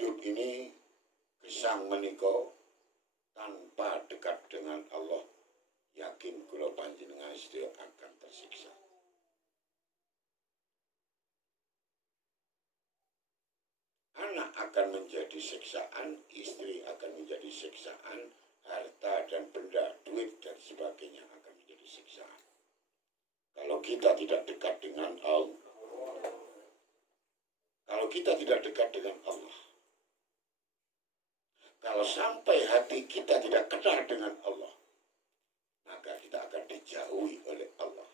hidup ini gesang menika tanpa dekat dengan Allah, yakin kula panjenengan sedaya akan tersiksa. Anak akan menjadi siksaan, istri akan menjadi siksaan, harta dan benda, duit dan sebagainya akan menjadi siksaan. Kalau kita tidak dekat dengan Allah, kalau kita tidak dekat dengan Allah, kalau sampai hati kita tidak kenal dengan Allah, maka kita akan dijauhi oleh Allah.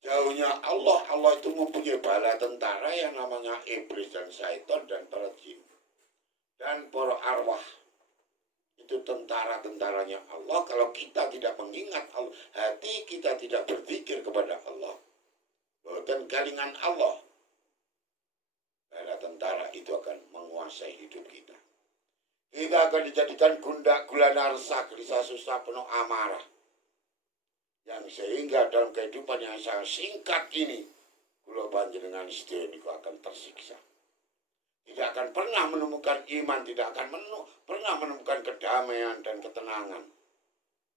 Jauhnya Allah, Allah itu mempunyai bala tentara yang namanya iblis dan syaitan dan para jin dan para arwah. Itu tentara-tentaranya Allah. Kalau kita tidak mengingat Allah, hati kita tidak berzikir kepada Allah, dan kalingan Allah, bala tentara itu akan menguasai hidup kita. Kita akan dijadikan gundak gulana resah, gelisah, susah, penuh amarah. Yang sehingga dalam kehidupan yang sangat singkat ini, kula panjenengan sedaya niku akan tersiksa. Tidak akan pernah menemukan iman, tidak akan pernah menemukan kedamaian dan ketenangan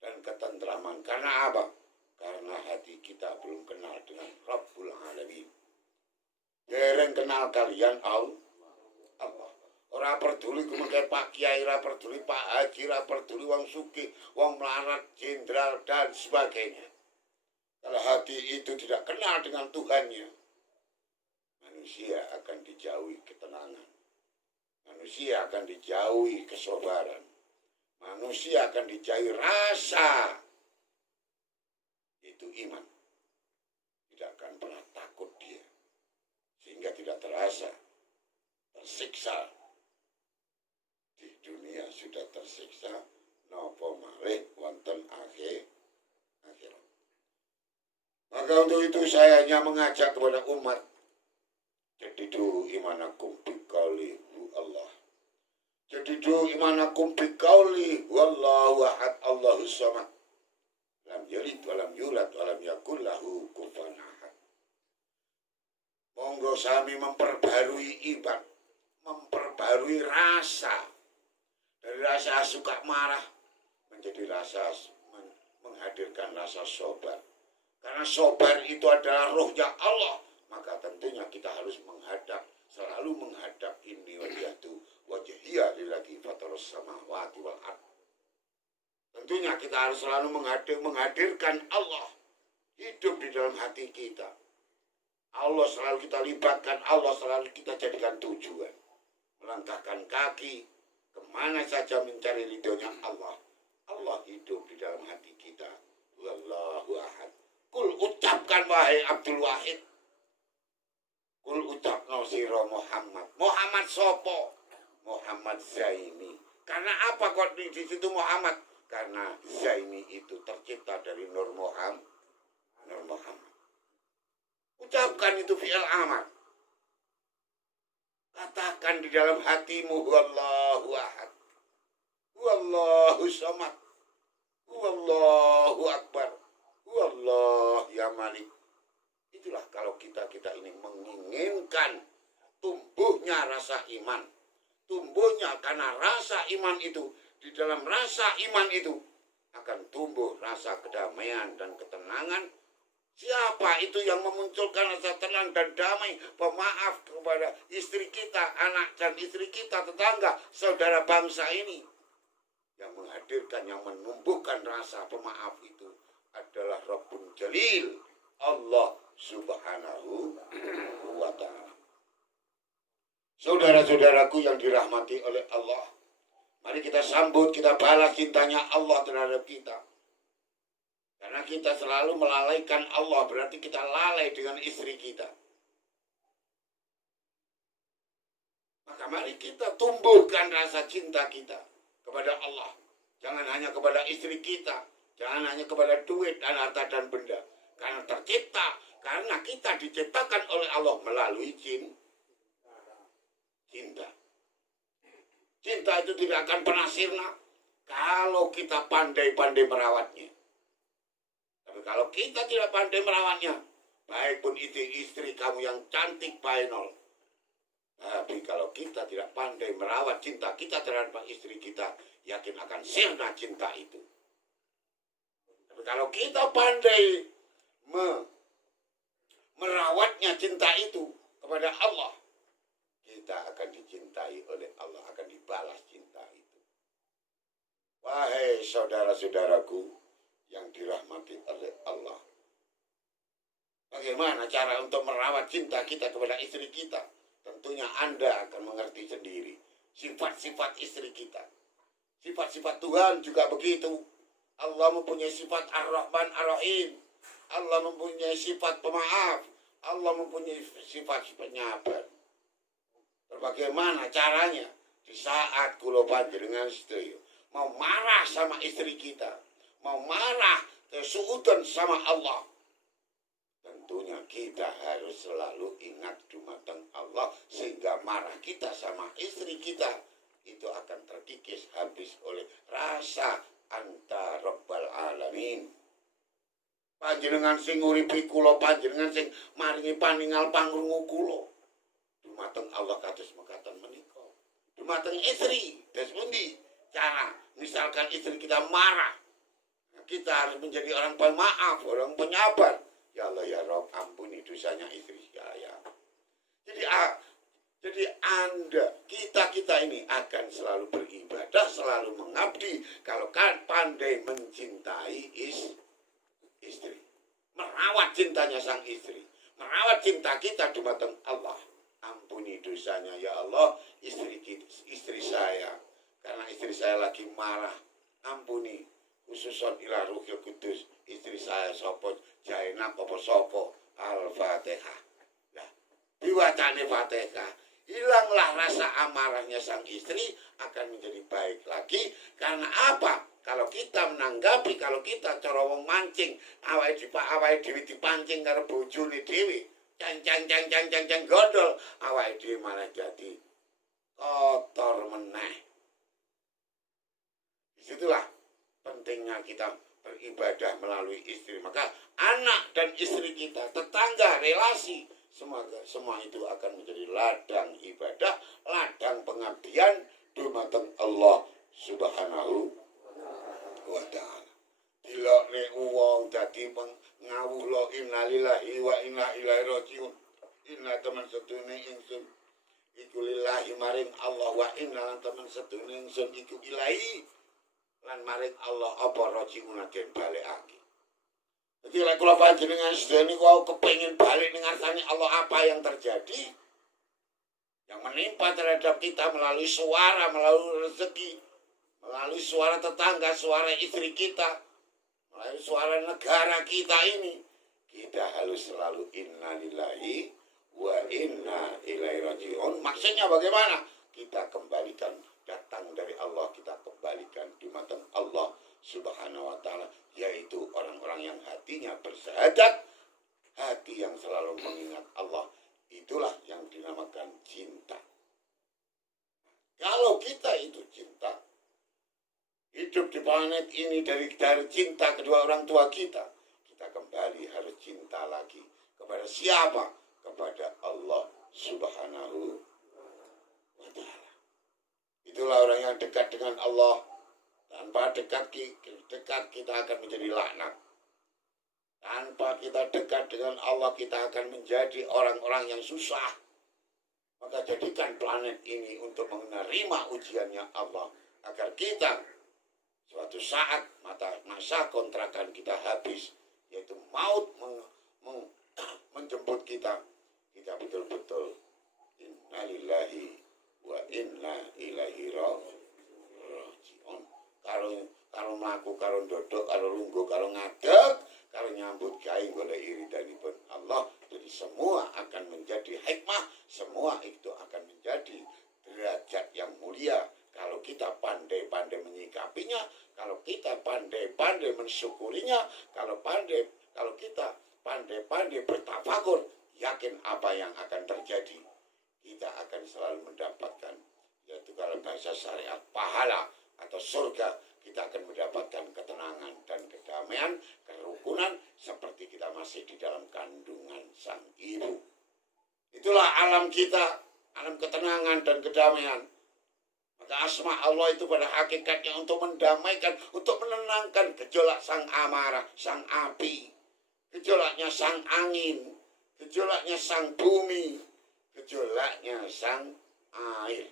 dan ketentraman. Karena apa? Karena hati kita belum kenal dengan Rabbul Alamin. Dereng kenal kalian Allah. Ora peduli kemudian Pak Kiai, ora peduli Pak Haji, ora peduli wong sugih, wong melarat, jenderal dan sebagainya. Kalau hati itu tidak kenal dengan Tuhannya, manusia akan dijauhi ketenangan. Manusia akan dijauhi kesabaran. Manusia akan dijauhi rasa. Itu iman. Tidak akan pernah takut dia. Sehingga tidak terasa tersiksa. Di dunia sudah tersiksa, napa malih wonten akhirat. Maka untuk itu saya hanya mengajak kepada umat, jadidu imanakum biqauli Allah. Jadidu imanakum biqauli wallahu ahad Allahus samad. Lam yalid wa lam yulad wa lam yakul lahu kufuwan ahad. Monggo sami memperbarui iman, memperbarui rasa. Dari rasa suka marah menjadi rasa menghadirkan rasa sabar. Karena sabar itu adalah rohnya Allah, maka tentunya kita harus selalu menghadap inni wajhatu wajhiya lillazi fataras samawati wal ardh. Tentunya kita harus selalu menghadirkan Allah hidup di dalam hati kita. Allah selalu kita libatkan, Allah selalu kita jadikan tujuan. Melangkahkan kaki kemana saja mencari ridhonya Allah. Allah hidup di dalam hati kita. Wallahu ahad. Kul ucapkan wahai Abdul Wahid. Kul ucapno sira Muhammad. Muhammad sopo? Muhammad Zaini. Karena apa kok di situ Muhammad? Karena Zaini itu tercipta dari Nur Muhammad. Nur Muhammad. Ucapkan itu fi'il amar. Katakan di dalam hatimu, Wallahu ahad, Wallahu samad, Wallahu akbar, Wallah ya malik. Itulah kalau kita ini menginginkan tumbuhnya rasa iman. Tumbuhnya karena rasa iman itu, di dalam rasa iman itu akan tumbuh rasa kedamaian dan ketenangan. Siapa itu yang memunculkan rasa tenang dan damai, pemaaf kepada istri kita, anak dan istri kita, tetangga, saudara bangsa ini? Yang menghadirkan, yang menumbuhkan rasa pemaaf itu adalah Rabbun Jalil, Allah Subhanahu wa ta'ala. Saudara-saudaraku yang dirahmati oleh Allah, mari kita sambut, kita balas cintanya Allah terhadap kita. Karena kita selalu melalaikan Allah, berarti kita lalai dengan istri kita. Maka mari kita tumbuhkan rasa cinta kita kepada Allah. Jangan hanya kepada istri kita, jangan hanya kepada duit dan harta dan benda. Karena karena kita diciptakan oleh Allah melalui cinta. Cinta itu tidak akan pernah sirna kalau kita pandai-pandai merawatnya. Tapi kalau kita tidak pandai merawatnya, baik pun itu istri kamu yang cantik bainol, tapi kalau kita tidak pandai merawat cinta kita terhadap istri kita, yakin akan sirna cinta itu. Tapi kalau kita pandai merawatnya cinta itu kepada Allah, kita akan dicintai oleh Allah, akan dibalas cinta itu. Wahai saudara-saudaraku yang dirahmati oleh Allah, bagaimana cara untuk merawat cinta kita kepada istri kita? Tentunya Anda akan mengerti sendiri sifat-sifat istri kita. Sifat-sifat Tuhan juga begitu. Allah mempunyai sifat Ar-Rahman Ar-Rahim. Allah mempunyai sifat pemaaf. Allah mempunyai sifat penyabar. Bagaimana caranya? Di saat kula panjenengan sedaya mau marah sama istri kita, mau marah kesuudan sama Allah, tentunya kita harus selalu ingat dumateng Allah, sehingga marah kita sama istri kita itu akan terkikis habis oleh rasa anta rabbal alamin. Panjenengan sing nguripi kula, panjenengan sing maringi paningal pangrungu kula, dumateng Allah kados mekaten menika. Dumateng istri des pundi cara? Misalkan istri kita marah, kita harus menjadi orang pemaaf, orang penyabar. Ya Allah ya Rabb, ampuni dosanya istri saya. Jadi kita ini akan selalu beribadah, selalu mengabdi kalau kan pandai mencintai istri. Merawat cintanya sang istri, merawat cinta kita dumateng Allah. Ampuni dosanya ya Allah istri saya, karena istri saya lagi marah. Ampuni khususon ila ruhil kudus istri saya sapa Zainab apa sapa. Al-Fatihah. Nah, diwacane Fatihah, hilanglah rasa amarahnya sang istri, akan menjadi baik lagi. Karena apa? Kalau kita menanggapi, kalau kita cara wong mancing, awake dhewe dipancing karo bojone dhewe, cang gondol, awake dhewe malah jadi kotor meneh. Disitulah pentingnya kita beribadah melalui istri. Maka anak dan istri kita, tetangga, relasi, semua itu akan menjadi ladang ibadah, ladang pengabdian dumateng Allah Subhanahu wa ta'ala. Dilokne wong dadi ngawuh la innalillahi wa inna ilaihi rajiun. Inna teman sedune ingsun iku lillahi maring Allah, wa inna lan teman sedune ingsun iku ilahi lan maring Allah apa rajiun den balekake. Jadi lek kula panjenengan sedaya niku kepengin balik ning ngarsane Allah, apa yang terjadi? Yang menimpa terhadap kita melalui suara, melalui rezeki, melalui suara tetangga, suara istri kita, melalui suara negara kita ini, kita harus selalu innalillahi wa inna ilaihi rajiun. Maksudnya bagaimana? Kita kembalikan, datang dari Allah, kita kembalikan dumateng Allah Subhanahu wa ta'ala, yaitu orang-orang yang hatinya bersahadat, hati yang selalu mengingat Allah. Itulah yang dinamakan cinta. Kalau kita itu cinta, hidup di planet ini dari cinta kedua orang tua kita kembali harus cinta lagi. Kepada siapa? Kepada Allah Subhanahu wa ta'ala. Itulah orang yang dekat dengan Allah. Tanpa dekat kita akan menjadi laknat. Tanpa kita dekat dengan Allah, kita akan menjadi orang-orang yang susah. Maka jadikan planet ini untuk menerima ujiannya Allah, agar kita suatu saat masa kontrakan kita habis, yaitu maut menjemput kita betul-betul innalillahi wa inna ilaihi rajiun. Karo mlaku, karo ndodok, karo lungguh, karo ngadeg, karo nyambut gawe golek iridanipun Allah. Jadi semua akan menjadi hikmah, semua itu akan menjadi derajat yang mulia kalau kita pandai-pandai menyikapinya, kalau kita pandai-pandai mensyukurinya, kalau kita pandai-pandai bertafakur, yakin apa yang akan terjadi, kita akan selalu mendapatkan, yaitu kalau bahasa syariat, pahala atau surga. Kita akan mendapatkan ketenangan dan kedamaian, kerukunan, seperti kita masih di dalam kandungan sang ibu. Itulah alam kita. alam ketenangan dan kedamaian. Maka asma Allah itu pada hakikatnya untuk mendamaikan, untuk menenangkan gejolak sang amarah, sang api, gejolaknya sang angin, gejolaknya sang bumi, gejolaknya sang air.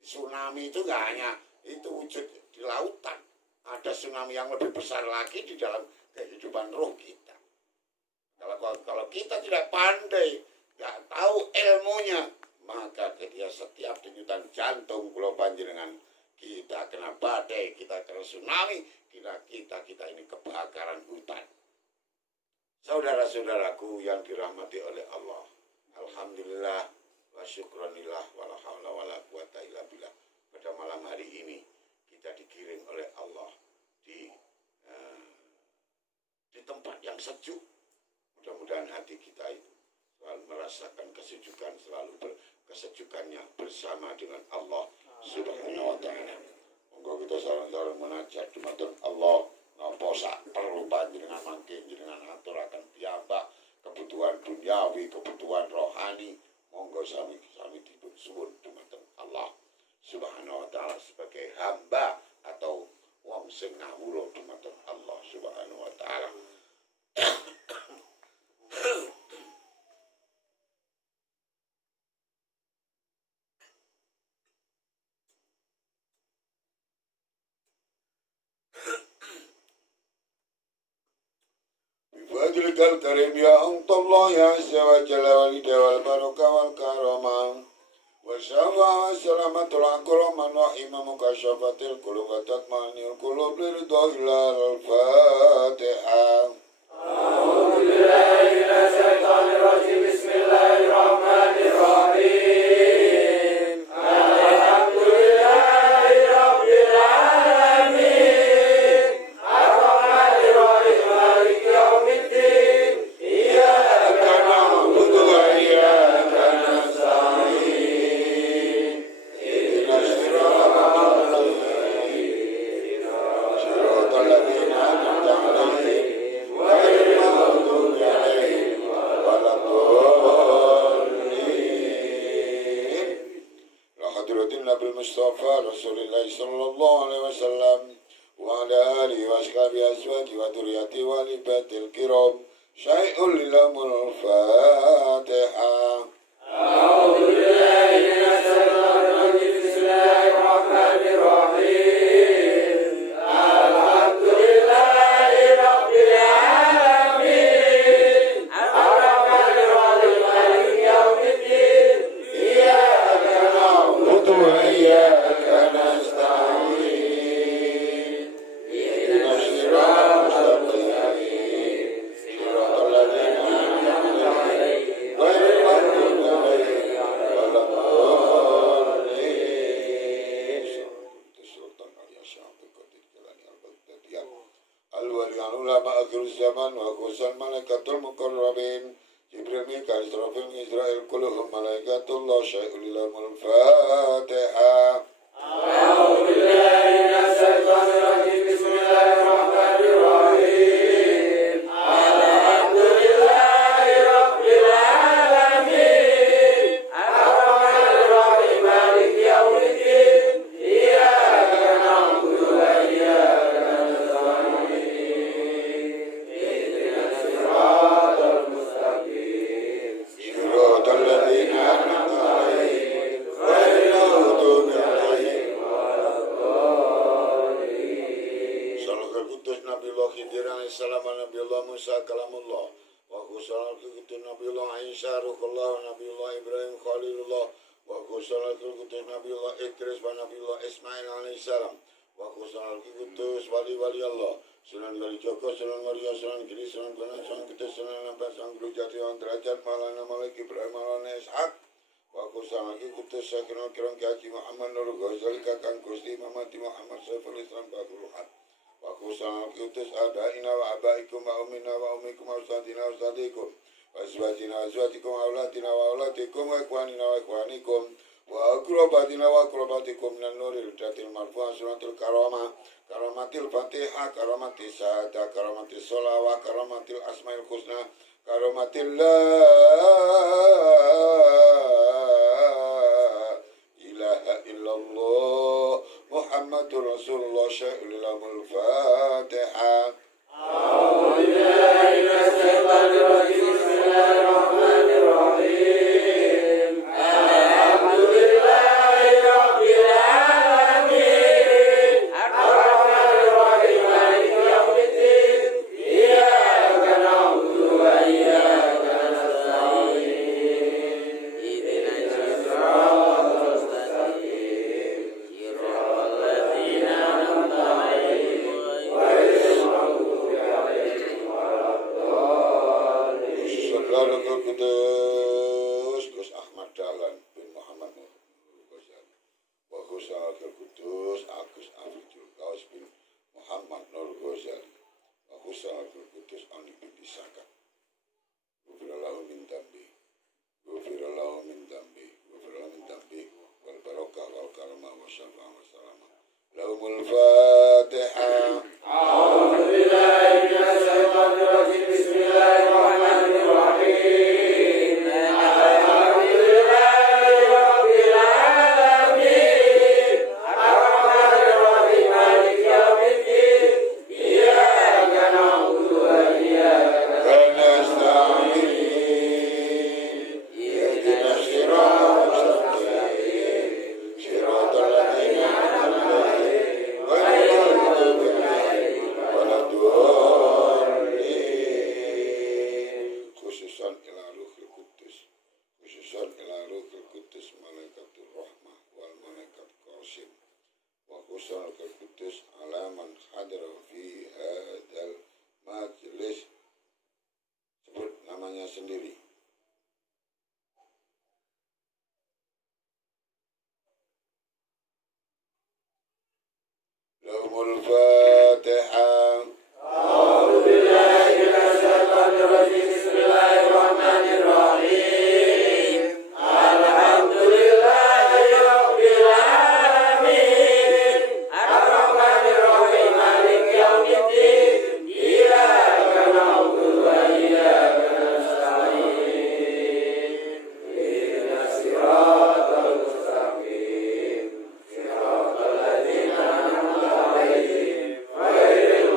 Tsunami itu nggak hanya itu wujud di lautan. Ada tsunami yang lebih besar lagi di dalam kehidupan roh kita. Kalau kita tidak pandai, nggak tahu ilmunya, maka ketika setiap denyutan jantung kula panjenengan, kita kena badai, kita kena tsunami, kita ini kebakaran hutan. Saudara-saudaraku yang dirahmati oleh Allah, alhamdulillah wa syukranillah wa la haula wa la quwata illa billah. Pada malam hari ini kita digiring oleh Allah di tempat yang sejuk. Mudah-mudahan hati kita itu selalu merasakan kesejukan, kesejukannya bersama dengan Allah Subhanahu wa taala. Monggo kita sareng-sareng munajat dumateng Allah. Napa sak perlu panjenengan mangke jenengan aturaken piyambak kebutuhan duniawi, kebutuhan rohani. Monggo sami dipun suwun dumateng Allah Subhanahu wa taala sebagai hamba atau wong sing ngawula dumateng Allah Subhanahu wa taala. Bifadlikal karim ya Allah ya azza wa jalla wal wal barakah wal karamah wa syafa wa salamatul akraman wa imamuka syafatil qulub wa tatmanil qulub liridha'ilal al-fatihah. A'udzu billahi minasy syaithanir rajim. Bismillahirrahmanirrahim. Alhamdulillahi rabbil alamin. Ar-rahmanir rahim maliki yaumiddin. Iyyaka na'budu wa iyyaka nasta'in. Ihdinas siratal mustaqim. Siratal ladzina an'amta 'alaihim ghairil maghdubi 'alaihim waladdallin. La hadratin nabil mustafa Rasulillah sallallahu alaihi wasallam wa ala alihi wa ashabihi azwaji wa dzurriyyati wa libatil kiram. Syai'ul lilamul Fatihah. A'udzu billahi minasy syaithanir rajim. Bismillahirrahmanirrahim. Alhamdulillahi rabbil alamin. Ar-rahmanir rahim maliki yaumiddin. Iyyaka na'budu wa iyyaka nasta'in. Ihdinas siratal mustaqim. Siratal ladzina an'amta 'alaihim ghairil maghdubi 'alaihim waladdallin. Sultan al-Yasha'atul Qadir Jalani al-Baghdadiyah al-wali al-ulama akhirus zaman wa qusan malaikatul muqarrabin Jibril Mikail Israfil Israel kulluhum malaikatullah. Syai'ul lilamul Fatihah. A'udzu billahi minasy syaithanir rajim. Bismillahirrahmanirrahim. Alhamdulillahi rabbil alamin. Ar-rahmanir rahim maliki yaumiddin. Iyyaka na'budu wa iyyaka nasta'in. Ihdinas siratal mustaqim. Siratal ladzina an'amta 'alaihim ghairil maghdubi 'alaihim waladdallin. Salahul Qudus Nabiullah Khidir alaihissalam wa Nabiullah Musa kalamullah wa Salahul Qudus Nabiullah Aisyah ruhullah wa Nabiullah Ibrahim khalilullah wa Salahul Qudus Nabiullah Idris wa Nabiullah Ismail alaihissalam wa Salahul Qudus wali-wali Allah Sunan Kalijogo, Sunan Waria, Sunan Giri, Sunan Gunung, Sunan Kudus, Sunan Lampas, Sunan Guru Jati, Sunan Derajat, Malana Malik Ibrahim, Malana Ishak wa Salahul Qudus Sakinul Kiram Haji Muhammad Nur Ghazali Kakang Gusti Muhammad Muhammad Saiful Islam Babul Ruhat wa Salahul Qudus Adaina wa Abaikum wa Ummina wa Ummikum wa Ustadina wa Ustadikum wa Azwajina wa Azwajikum wa Auladina wa Auladikum wa Ikhwanina wa Ikhwanikum wa akrabatina wa akrabatikum minan nuril datil marfu'ah suratul karamah karamatil fatihah karamatil syahadah karamatil sholawah karamatil asmaul husna karamatil la Rasulullah Syaikh Lamul Fatihah. غير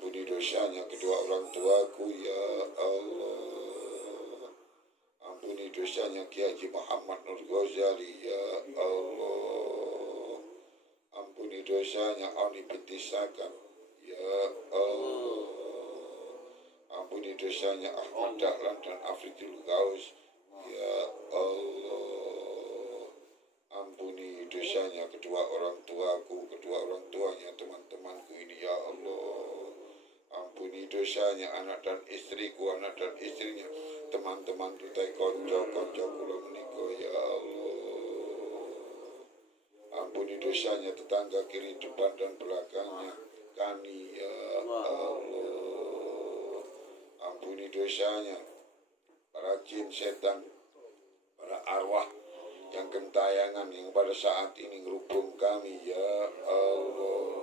Ampuni dosanya kedua orang tuaku ya Allah. Ampuni dosanya Kiai Haji Muhammad Nur Ghazali ya Allah. Ampuni dosanya Ani binti Sakam ya Allah. Ampuni dosanya Ahmad Dahlan dan Afridul Gaus ya Allah. Ampuni dosanya kedua orang tuaku, kedua orang tuanya teman-temanku ini ya Allah. Ampuni dosanya anak dan istriku, anak dan istrinya, teman-teman tutai konco kula menika ya Allah. Ampuni dosanya tetangga kiri depan dan belakangnya kami ya Allah. Ampuni dosanya para jin setan, para arwah yang gentayangan yang pada saat ini ngerubung kami ya Allah.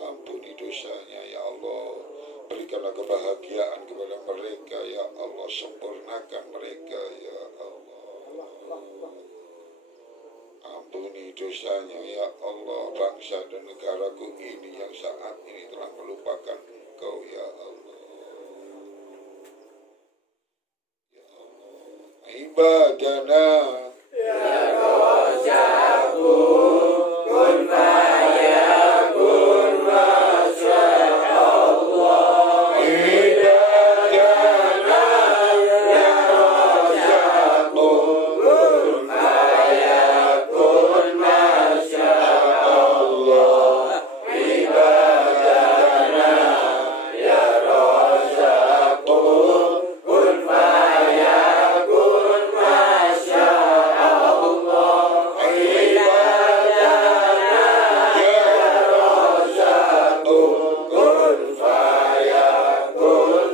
Ampuni dosanya ya Allah. Berikanlah kebahagiaan kepada mereka ya Allah. Sempurnakan mereka ya Allah. Ampuni dosanya ya Allah. Bangsa dan negaraku ini yang saat ini telah melupakan Engkau ya Allah. Ya Allah. Ibadana ya Rajaku kun fayakun masya Allah. Ibadana ya Rajaku kun fayakun masya Allah. Ibadana ya Rajaku kun fayakun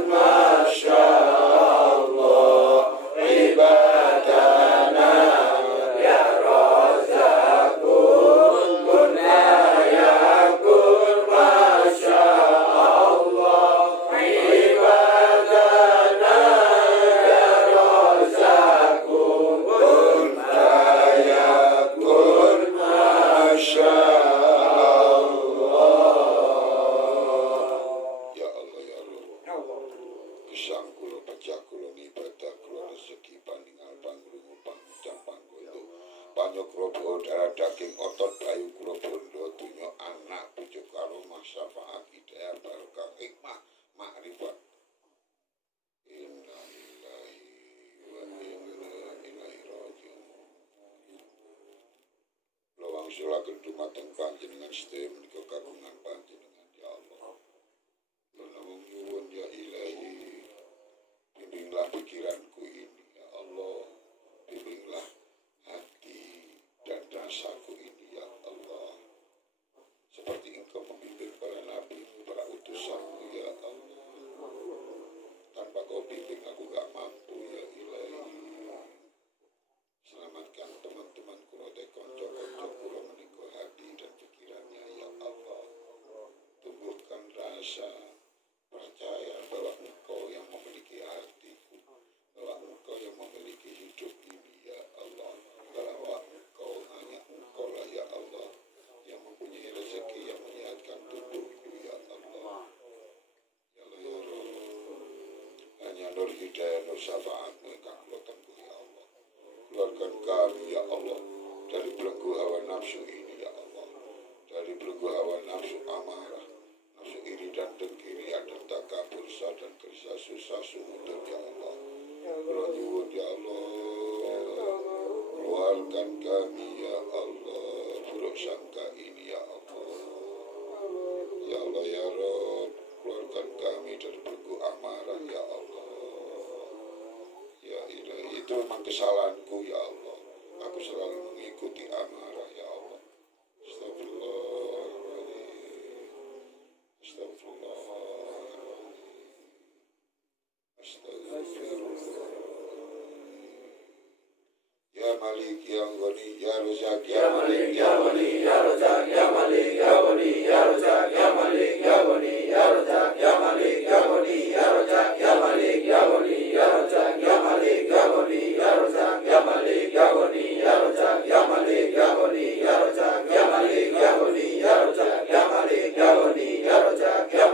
masya Allah. Sulaken dumateng panjenengan sedaya menika kagungan panjenengan ya Allah. Kula nyuwun ya Ilahi, bimbinglah pikiranku ini ya Allah. Bimbinglah hati dan rasaku ini ya Allah. Seperti Engkau membimbing para nabi, para utusanmu ya Allah. Tanpa Kau bimbing aku gak mampu ya Ilahi. Selamatkan teman-teman kula te kanca-kanca kula menika hati dan pikirannya ya Allah. Tumbuhkan rasa percaya bahwa Engkau yang memiliki hatiku, bahwa Engkau yang memiliki hidup ini ya Allah, bahwa Engkau hanya Engkau lah ya Allah yang mempunyai rezeki, yang menyehatkan tubuhku ya Allah. Ya Allah ya Allah, hanya nur hidayah, nur syafaatmu yang kula tempuh ya Allah. Keluarkan kami ya Allah dari belenggu hawa nafsu ini ya Allah, dari belenggu hawa nafsu amarah, nafsu iri dan dengki, ria dan takabur, dan kerja susah sumudun ya Allah. Kula nyuwun ya Allah, keluarkan kami ya Allah buruk sangka ini ya Allah. Ya Allah ya Rabb, keluarkan kami dari belenggu amarah ya Allah. Ya Ilahi, itu memang kesalahanku ya Allah. Aku selalu mengikuti amarah ya Allah. Astagfirullahaladzim. Astagfirullahaladzim. Astagfirullahaladzim. Ya Malik ya Ghani ya Razak ya Malik ya Ghani ya Razak ya Malik ya Ghani ya Razak ya Malik ya Ghani ya Razak ya Malik ya Ghani ya Razak ya Malik ya Ghani ya Razak ya Malik ya Ghani ya Razak ya Malik ya Ghani ya Razak ya Malik ya Ghani ya Razak ya Malik ya Ghani ya Razak ya Malik ya Ghani ya Razak ya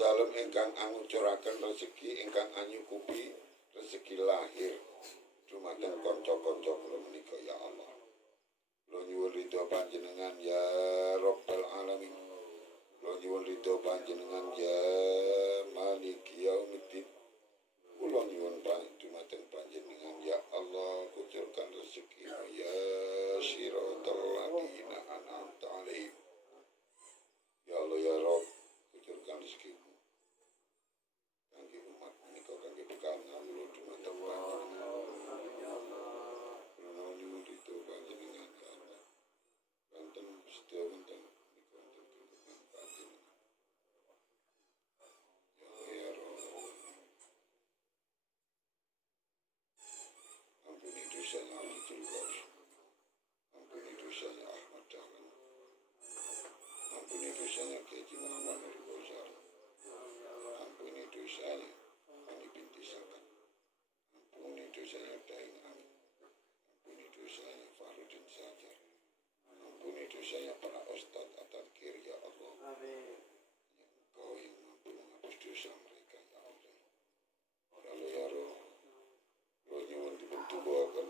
dalem ingkang angucuraken rezeki ingkang anyukupi rezeki lahir dumateng kanca-kanca kula menika ya Allah. Kula nyuwun ridho panjenengan ya Rabbal alamin. Kula nyuwun ridho panjenengan ya Maliki yaumiddin. Kula nyuwun dumateng panjenengan ya Allah kucurkan rezeki ya siratal ladzina an'amta alaihim. Ya Allah ya Rabb kucurkan rezeki ampuni dosanya Ahmad Dahlan, ampuni dosanya Keji Muhammad Nuri Bozar, ampuni dosanya Ani binti Sakan, ampuni dosanya Daeng Amin, ampuni dosanya Fahrudin Sajar, ampuni dosanya para ustadz at-tadkir ya Allah. Engkau yang mampu menghapus dosa mereka ya Allah. Lalu ya Roh, Roh nyuwun dibentuk bawakan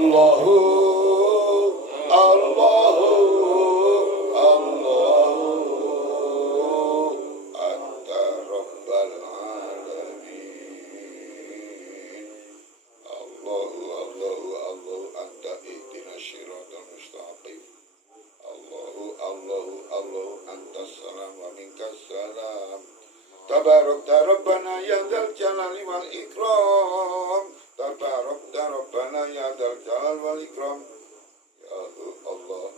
Allahu Allahu Allahu anta rabbal alamin. Allahu Allahu Allahu anta ihdinas siratal mustaqim. Allahu Allahu Allahu antas salam wa minkas salam. Tabarakta rabbana ya dzal jalali wal ikram. Tabarakta rabbana ya dzal jalali wal ikram. Ya Allah,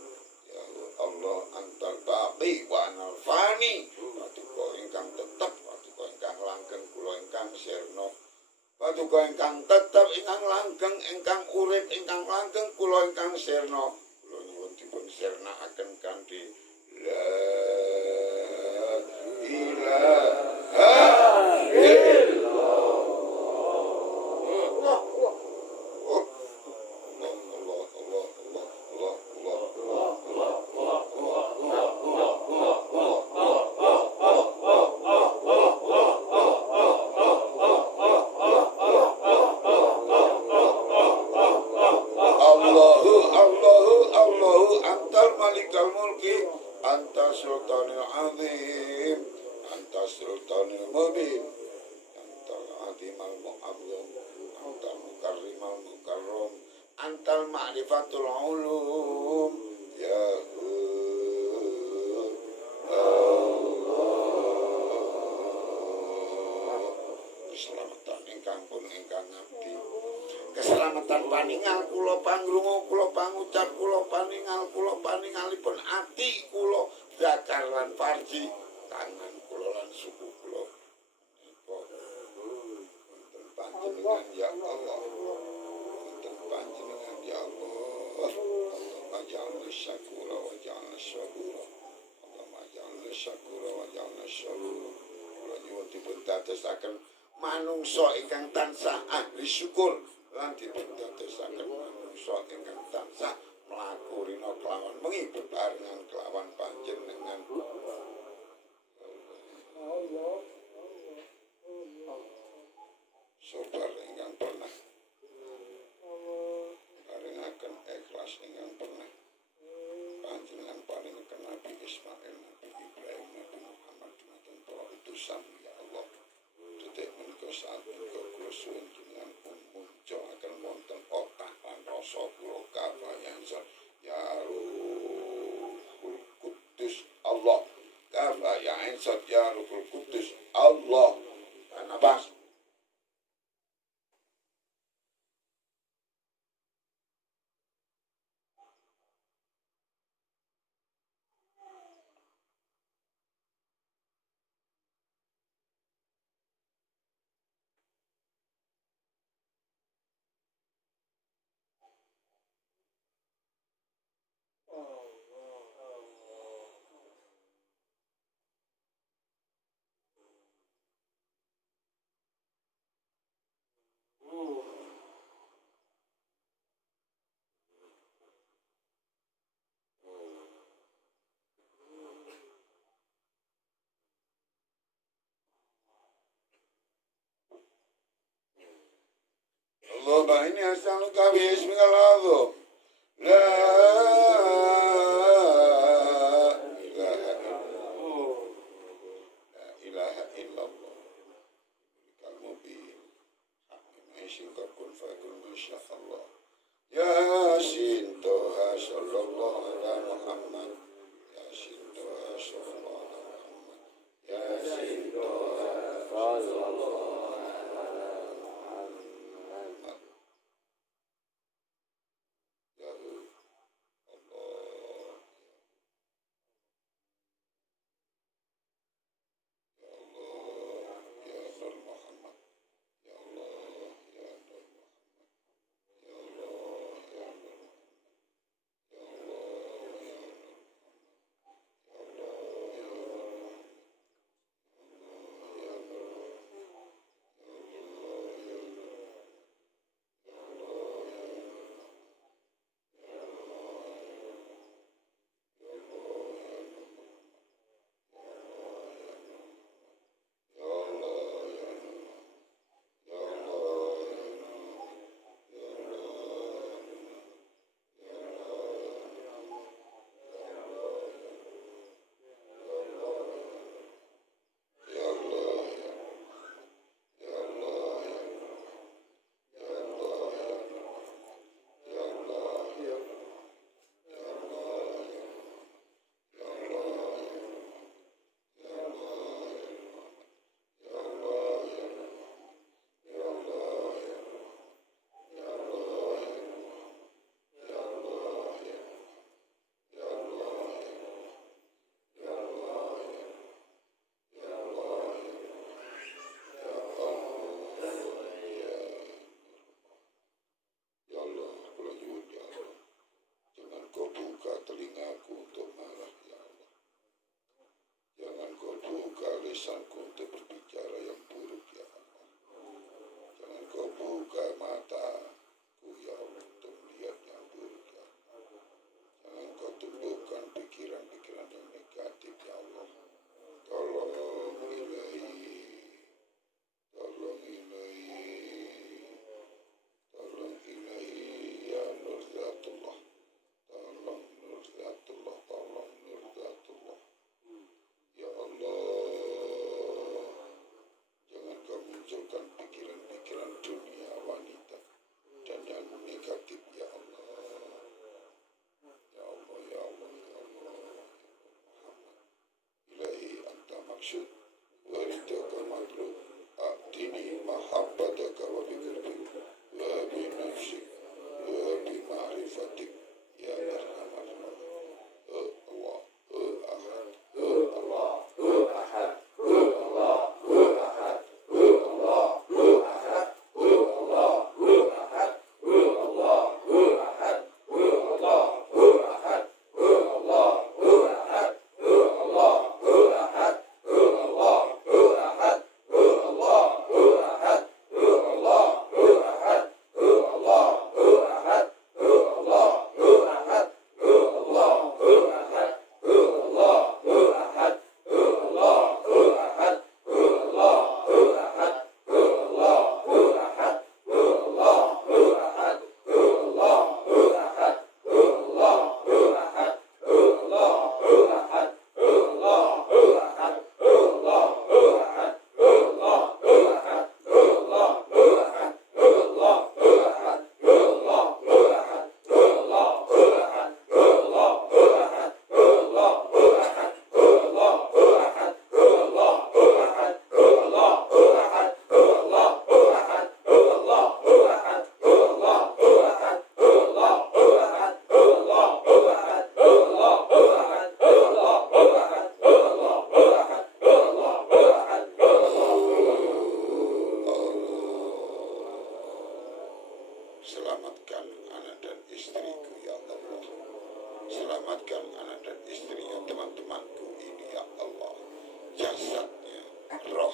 ya Allah antal baqi wa anal fani. Paduka ingkang tetep, paduka ingkang langgeng, kula ingkang sirna. Paduka ingkang tetep, ingkang langgeng, ingkang urip, ingkang langgeng, kula ingkang sirna. Kula nyuwun dipun sirnakaken kanthi la ilaha ma'rifatul ulum ya keselamatan ingkang pun ingkang ngabdi keselamatan paningal kula pangrungu kula pangucap kula paningalipun ati kula zakar lan farji tangan kula lan suku kula wonten panjenengan ya Allah panjenengan ya Allah Allahumma syakura wa ja'alna syakura Allahumma ja'alna syakura wa ja'alna syakura kula nyuwun dipun dadosaken manungsa ingkang tansah ahli syukur lan dipun dadosaken manungsa ingkang tansah mlaku rina kelawan wengi bebarengan kelawan panjenengan sabar ingkang pernah paringaken ikhlas ingkang pernah panjenengan paringaken Nabi Ismail, Nabi Ibrahim, Nabi Muhammad dumateng para utusan ya Allah. Detik menika saat menika kula suwun jenengan munculake wonten otak lan rasa kula kafayan ya Ruhul Qudus Allah. Kafayan ya Ruhul Qudus Allah. Nafas Allahumma inni as'aluka bi ismikal azam la ilaha illallah kal mubin Yasin kun fayakun masya Allah Yasin Toha sallallahu ala Muhammad Yasin Toha sallallahu ala Muhammad Yasin Toha sallallahu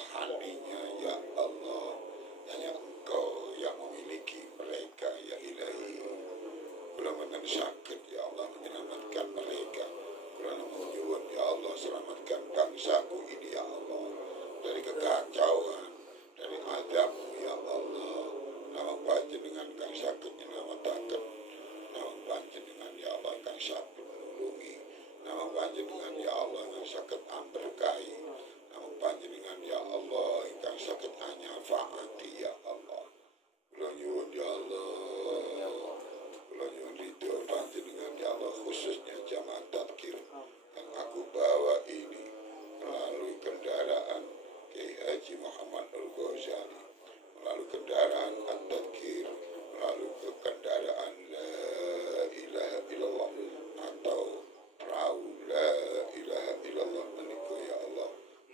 rohaninya ya Allah, hanya Engkau yang memiliki mereka ya Ilahi. Kula mboten saged ya Allah menyelamatkan mereka. Kula nyuwun ya Allah selamatkan bangsaku ini ya Allah dari kekacauan, dari azab-Mu ya Allah. Nawang panjenengan kang saged nyelamataken, nawang panjenengan ya Allah kang saged nulungi, nawang panjenengan ya Allah kang saged amberkahi, nawang panjenengan ya Allah kang saged anyafaati ya Allah. Kula nyuwun ya Allah, kula nyuwun ridho panjenengan ya Allah, khususnya jamaah tadkir yang aku bawa ini melalui kendaraan Kiai Haji Muhammad Nur Ghazali, melalui kendaraan At-Tadkir, melalui kendaraan La ilaha illallah atau perahu La ilaha illallah menika ya Allah.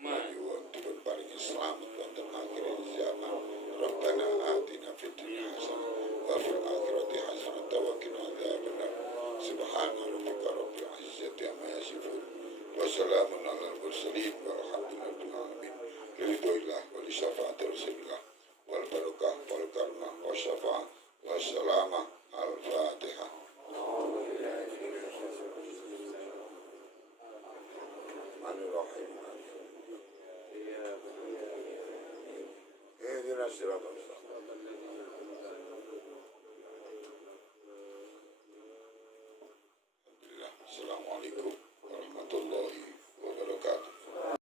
Nyuwun dipun paringi slamet wonten akhir zaman. Rabbana atina fid dunya hasanah wa fil akhirati hasanah wa qina adzabannar. Subhana rabbika rabbil izzati amma yasifun wa salamun alal mursalin walhamdulillahi rabbil alamin. Ridhoillah wa li syafaati rasulillah wal barakah wal karamah wa syafa'ah wa salamah al-fatihah. Bismillahirrahmanirrahim. Ihdinas siratal mustaqim.